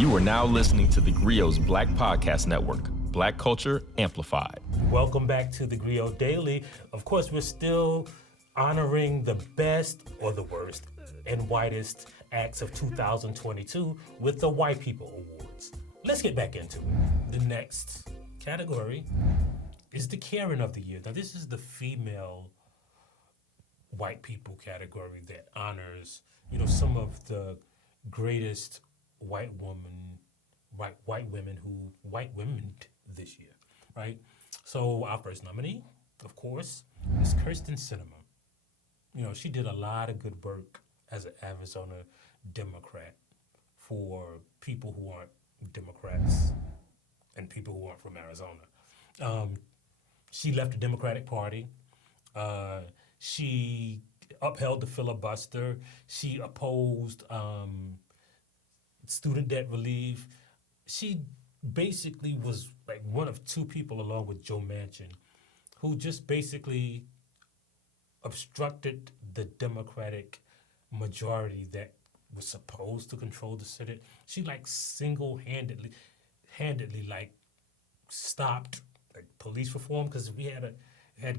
You are now listening to TheGrio's Black Podcast Network, Black Culture Amplified. Welcome back to TheGrio Daily. Of course, we're still honoring the best or the worst and whitest acts of 2022 with the Wypipo Awards. Let's get back into it. The next category is the Karen of the Year. Now, this is the female white people category that honors, some of the greatest white women who white women this year, right? So our first nominee, of course, is Kyrsten Sinema. She did a lot of good work as an Arizona Democrat for people who aren't Democrats and people who aren't from Arizona. She left the Democratic Party. She upheld the filibuster. She opposed student debt relief. She basically was like one of two people, along with Joe Manchin, who just basically obstructed the Democratic majority that was supposed to control the Senate. She single-handedly stopped police reform, because we had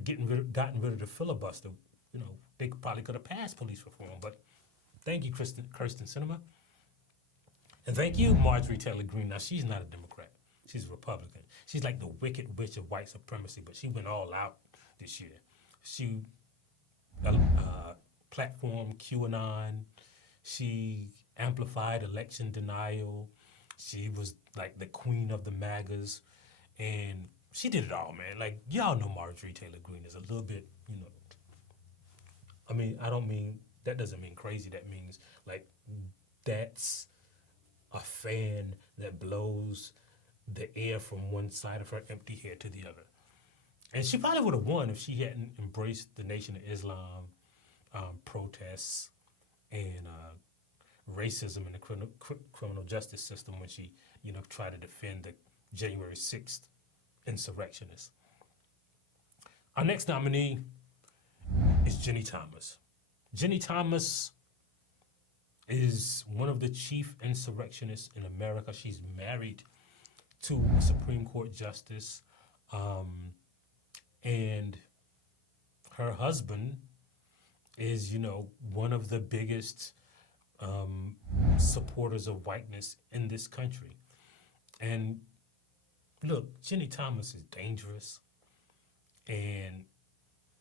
gotten rid of the filibuster. They probably could have passed police reform. But thank you, Kyrsten Sinema. And thank you, Marjorie Taylor Greene. Now, she's not a Democrat. She's a Republican. She's like the wicked witch of white supremacy, but she went all out this year. She platformed QAnon. She amplified election denial. She was like the queen of the MAGAs. And she did it all, man. Y'all know Marjorie Taylor Greene is a little bit, that doesn't mean crazy. That means, that's a fan that blows the air from one side of her empty head to the other. And she probably would have won if she hadn't embraced the Nation of Islam protests and racism in the criminal justice system when she, tried to defend the January 6th insurrectionists. Our next nominee is Ginny Thomas. Ginny Thomas is one of the chief insurrectionists in America. She's married to a Supreme Court justice, and her husband is, one of the biggest supporters of whiteness in this country. And look, Ginny Thomas is dangerous, and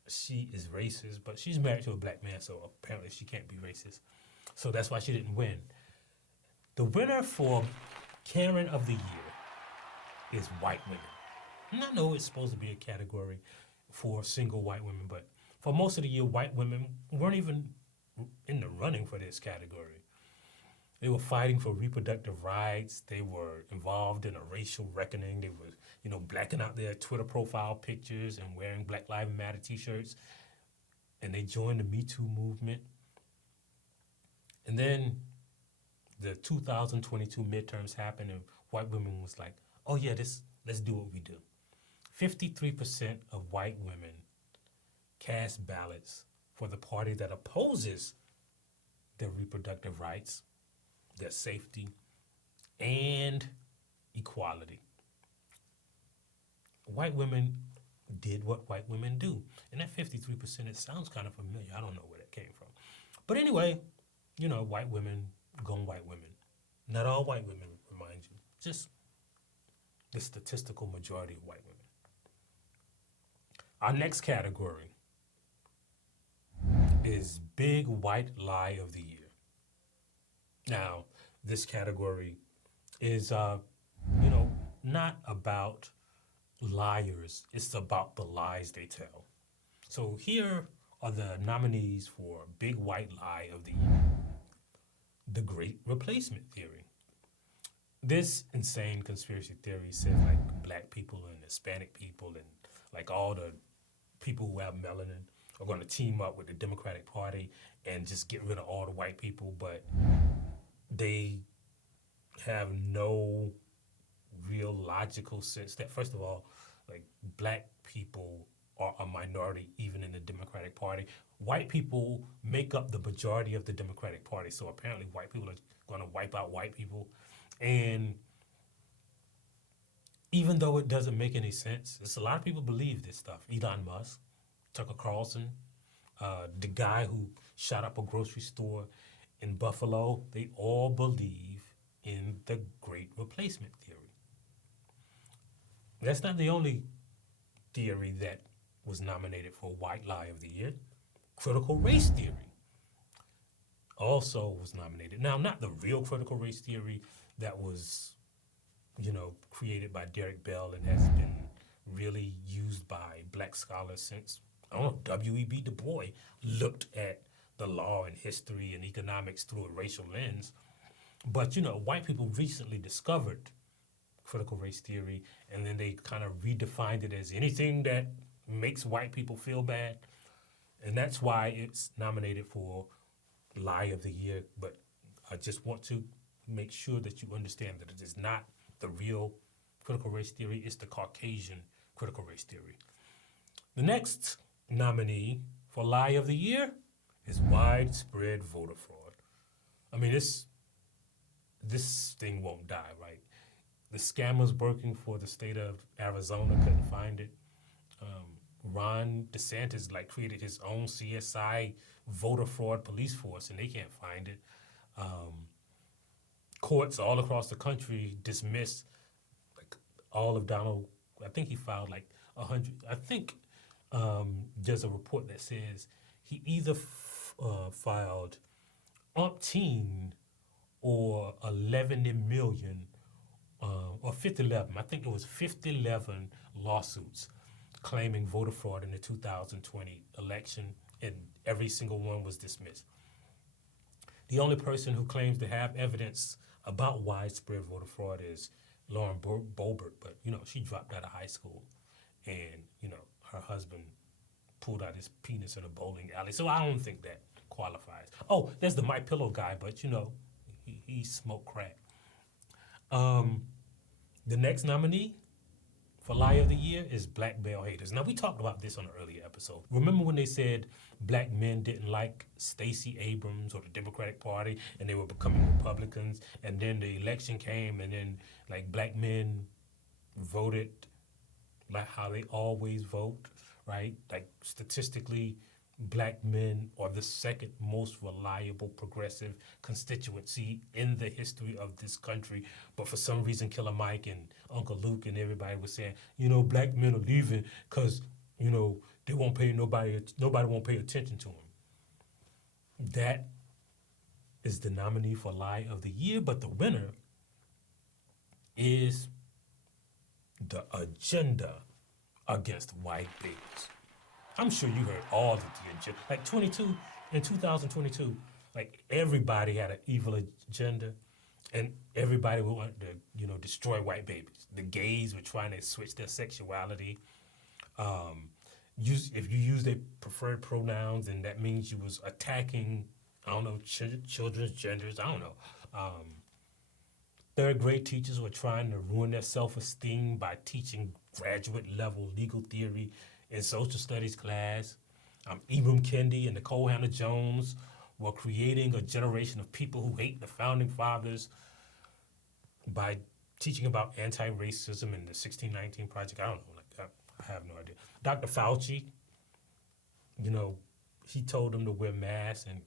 she is racist, but she's married to a black man, so apparently she can't be racist. So that's why she didn't win. The winner for Karen of the Year is white women. And I know it's supposed to be a category for single white women, but for most of the year, white women weren't even in the running for this category. They were fighting for reproductive rights. They were involved in a racial reckoning. They were, blacking out their Twitter profile pictures and wearing Black Lives Matter t-shirts. And they joined the Me Too movement. And then the 2022 midterms happened, and white women was like, oh yeah, let's do what we do. 53% of white women cast ballots for the party that opposes their reproductive rights, their safety, and equality. White women did what white women do. And that 53%, it sounds kind of familiar. I don't know where that came from. But anyway, white women gone white women. Not all white women, remind you. Just the statistical majority of white women. Our next category is Big White Lie of the Year. Now, this category is, not about liars. It's about the lies they tell. So here are the nominees for Big White Lie of the Year. The Great Replacement Theory. This insane conspiracy theory says black people and Hispanic people and all the people who have melanin are going to team up with the Democratic Party and just get rid of all the white people, but they have no real logical sense that, first of all, black people are a minority even in the Democratic Party. White people make up the majority of the Democratic Party, so apparently white people are going to wipe out white people. And even though it doesn't make any sense, it's a lot of people believe this stuff. Elon Musk, Tucker Carlson, the guy who shot up a grocery store in Buffalo, they all believe in the Great Replacement theory. That's not the only theory that was nominated for White Lie of the Year. Critical race theory also was nominated. Now, not the real critical race theory that was, created by Derek Bell and has been really used by black scholars since, W.E.B. Du Bois looked at the law and history and economics through a racial lens. But, white people recently discovered critical race theory, and then they kind of redefined it as anything that makes white people feel bad. And that's why it's nominated for Lie of the Year. But I just want to make sure that you understand that it is not the real critical race theory. It's the Caucasian critical race theory. The next nominee for Lie of the Year is widespread voter fraud. I mean, this thing won't die, right? The scammers working for the state of Arizona couldn't find it. Ron DeSantis created his own CSI voter fraud police force, and they can't find it. Courts all across the country dismissed all of Donald. I think he filed 100. I think there's a report that says he either filed umpteen or 11 million or 511. I think it was 511 lawsuits claiming voter fraud in the 2020 election, and every single one was dismissed. The only person who claims to have evidence about widespread voter fraud is Lauren Boebert, but she dropped out of high school, and her husband pulled out his penis in a bowling alley, so I don't think that qualifies. Oh, there's the My Pillow guy, but he smoked crack. The next nominee for Lie of the Year is Black Male Haters. Now, we talked about this on an earlier episode. Remember when they said black men didn't like Stacey Abrams or the Democratic Party and they were becoming Republicans, and then the election came and then black men voted like how they always vote, right? Statistically, black men are the second most reliable progressive constituency in the history of this country. But for some reason, Killer Mike and Uncle Luke and everybody was saying, black men are leaving because, they won't pay nobody won't pay attention to them. That is the nominee for Lie of the Year, but the winner is the agenda against white babies. I'm sure you heard all of the agenda. In 2022, everybody had an evil agenda, and everybody wanted to, destroy white babies. The gays were trying to switch their sexuality. If you use their preferred pronouns, then that means you was attacking, children's genders. I don't know. Third grade teachers were trying to ruin their self-esteem by teaching graduate-level legal theory in social studies class. Ibram Kendi and Nicole Hannah-Jones were creating a generation of people who hate the founding fathers by teaching about anti-racism in the 1619 Project. I don't know, I have no idea. Dr. Fauci, he told them to wear masks and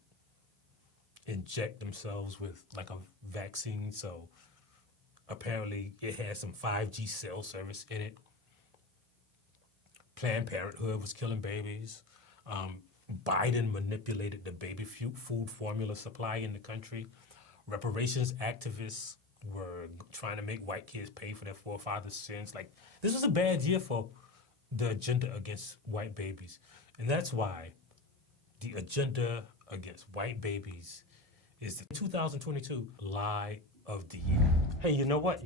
inject themselves with a vaccine, so apparently it has some 5G cell service in it. Planned Parenthood was killing babies. Biden manipulated the baby food formula supply in the country. Reparations activists were trying to make white kids pay for their forefathers' sins. This was a bad year for the agenda against white babies. And that's why the agenda against white babies is the 2022 Lie of the Year. Hey, you know what?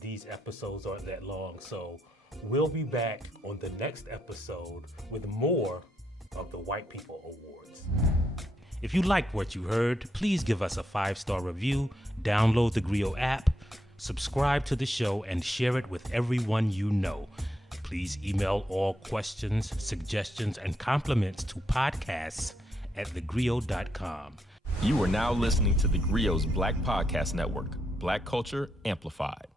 These episodes aren't that long, so we'll be back on the next episode with more of the Wypipo Awards. If you liked what you heard, please give us a 5-star review, download the TheGrio app, subscribe to the show, and share it with everyone you know. Please email all questions, suggestions, and compliments to podcasts@thegrio.com. You are now listening to TheGrio's Black Podcast Network, Black culture amplified.